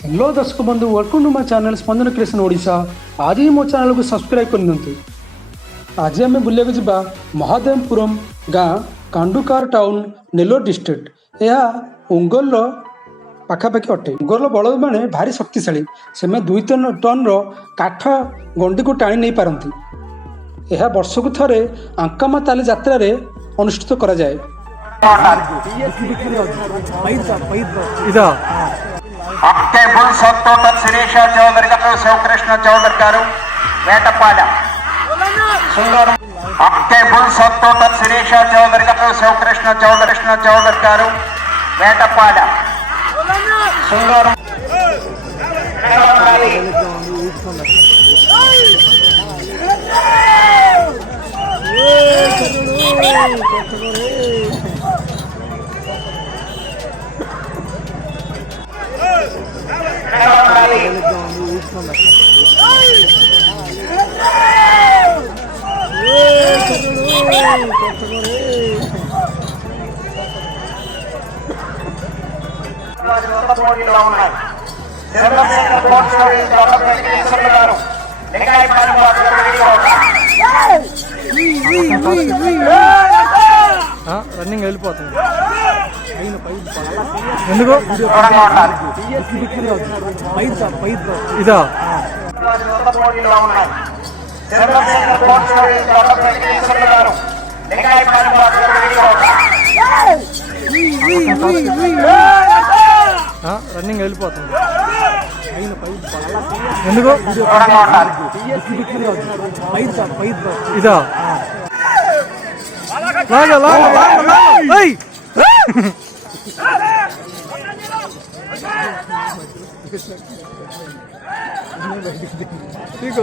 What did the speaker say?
Hello दर्शक बंधु welcome to my channel Spandan creation Odisha. आज ही मो चैनल को सब्सक्राइब करनी। आज आम बुले जा महादेवपुरम गाँ कांडुकार टाउन नेलोर डिस्ट्रिक्ट। यह ओंगोल पाखापाखि अटे। ओंगोल बलद मैंने भारी शक्तिशाली से 2 टन काठ गंडी को टाणी नहीं पारती। यह वर्ष को थरे आंकामा ताली यात्रा रे अनुष्ठित करा जाए। అక్కే బుల్ సత్తోట శిరీష చౌదరి గారు శివకృష్ణ చౌదరి గారు వేటపాలెం సుందరం అక్కే బుల్ సత్తోట శిరీష చౌదరి గారు శివకృష్ణ చౌదరి గారు వేటపాలెం సుందరం రన్నింగ్ వెళ్ళిపోతుంది ఎందుకు ఇదా రన్నింగ్ వెళ్ళిపోతుంది ఎందుకు ఇదా లాగా లాగా pico.